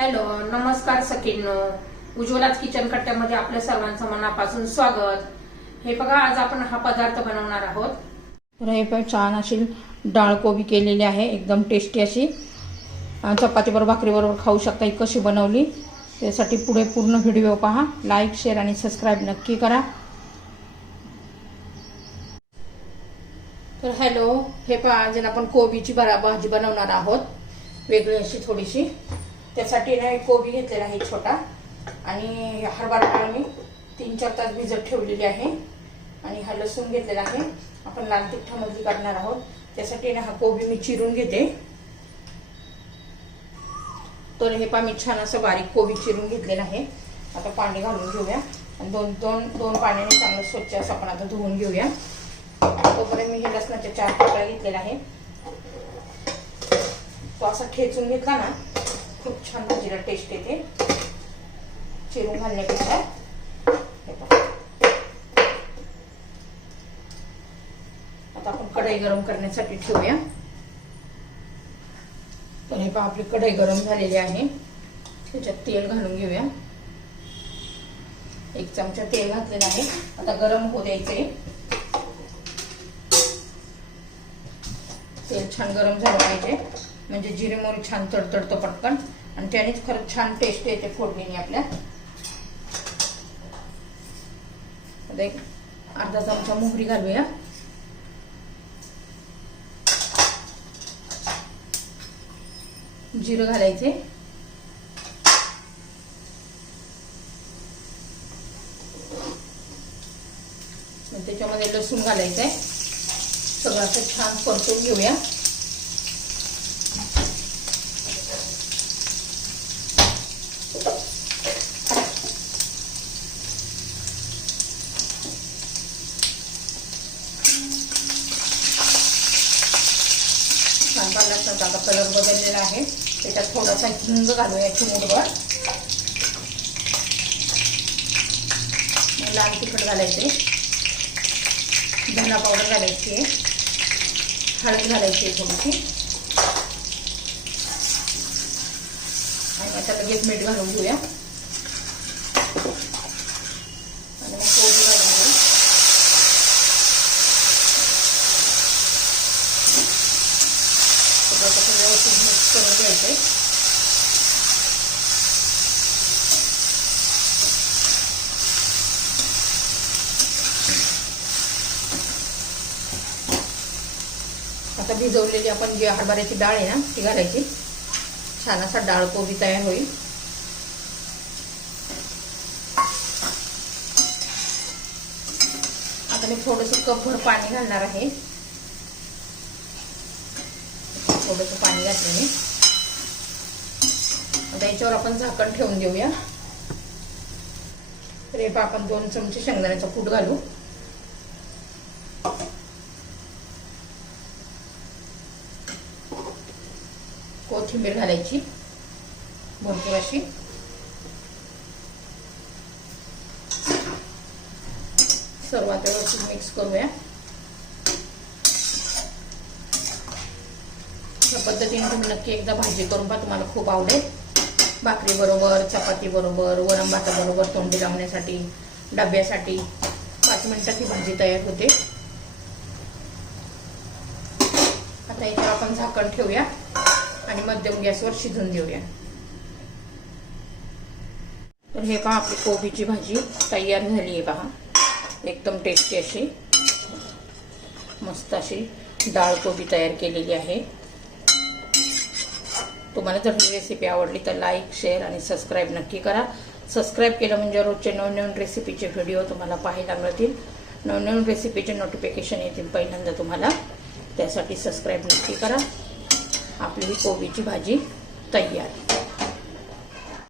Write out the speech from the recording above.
Hello, नमस्कार सखींनो. उज्ज्वलाच kitchen कट्ट्यामध्ये आपल्या सर्वांचं मनापासून स्वागत. हे बघा, आज आपण हा पदार्थ बनवणार आहोत. तर हे पण छान अशी डाळ कोबी केलेली आहे, एकदम टेस्टी अशी. चपाती बरोबर भाकरी बरोबर खाऊ शकता. ही कशी बनवली त्यासाठी पुढे पूर्ण व्हिडिओ पहा. लाईक, शेअर आणि सबस्क्राईब नक्की करा. तर हॅलो, हे पहा, आज आपण कोबीची भाजी बनवणार आहोत, वेगळी अशी थोडीशी. त्यासाठी ना कोबी घेतलेला आहे छोटा, आणि हरभरा डाळ मी 3-4 तास भिजत ठेवलेली आहे. आणि हा लसूण घेतलेला आहे, आपण लाल तिखटामधली करणार आहोत. त्यासाठी ना हा कोबी मी चिरून घेते. तर हे पहा, मी छान असं बारीक कोबी चिरून घेतलेला आहे. आता पाणी घालून घेऊया आणि दोन पाण्याने चांगलं स्वच्छ असं आपण आता धुवून घेऊया. तोपर्यंत मी हे लसणाच्या 4 पाकळ्या घेतलेल्या आहे. तो असा ठेचून घेतला ना, खूप छान भाजीला टेस्ट येते चिरून घालण्यापेक्षा. आता आपण कढई गरम करण्यासाठी ठेवूया. तर हे पहा, आपली कढई गरम झालेली आहे. त्याच्यात तेल घालून घेऊया. 1 चमचा तेल घातलेलं आहे. आता गरम होऊ द्यायचे. तेल छान गरम झालं पाहिजे, म्हणजे जिरे मोहरी छान तडतडतो पटकन, आणि त्यानेच खरंच छान टेस्ट येते फोडणीने आपल्या. आता 1 अर्धा चमचा मोहरी घालूया. जिरं घालायचे. त्याच्यामध्ये लसूण घालायचंय. सगळं असं छान परतून घेऊया. लसणाचा आता कलर बदललेला आहे. त्याच्यात थोडासा हिंग घालूया, चिमूटभर. लाल तिखट घालायचे, धना पावडर घालायची आहे, हळद घालायची आहे थोडीशी, आणि आता लगेच मीठ घालून घेऊया. आणि मग कोबी घालून घेऊ. व्यवस्थित मिक्स करून घ्यायचंय. आता भिजवलेली आपण जी हरभऱ्याची डाळ आहे ना, ती घालायची. छान असा डाळ कोबी तयार होईल. आता मी थोडंसं कपभर पाणी घालणार आहे. थोडंसं पाणी घातलं मी. आता याच्यावर आपण झाकण ठेवून देऊया. तर हे आपण 2 चमचे शेंगदाण्याचा कूट घालू. कोथिंबीर घालायची भरपूर अशी. सर्वात व्यवस्थित मिक्स करूया. या पद्धतीने तुम्ही नक्की एकदा भाजी करून पहा, तुम्हाला खूप आवडेल. भाकरी बरोबर, चपाती बरोबर, वरण भाताबरोबर तोंडी लावण्यासाठी, डब्यासाठी 5 मिनिटात ही भाजी तयार होते. आता याच्यावर आपण झाकण ठेवूया आणि मध्यम गॅसवर शिजून देऊया. तर हे पहा, आपली कोबीची भाजी तयार झाली आहे पहा. एकदम टेस्टी अशी मस्त अशी डाळ कोबी तयार केलेली आहे. तुम्हाला जर ही रेसिपी आवडली तर लाईक, शेअर आणि सबस्क्राईब नक्की करा. सबस्क्राईब केलं म्हणजे रोजचे नवनवीन रेसिपीचे व्हिडिओ तुम्हाला पाहायला मिळतील. नवनवीन रेसिपीचे नोटिफिकेशन येतील पहिल्यांदा तुम्हाला. त्यासाठी सबस्क्राईब नक्की करा. आपली ही कोबीची भाजी तयार.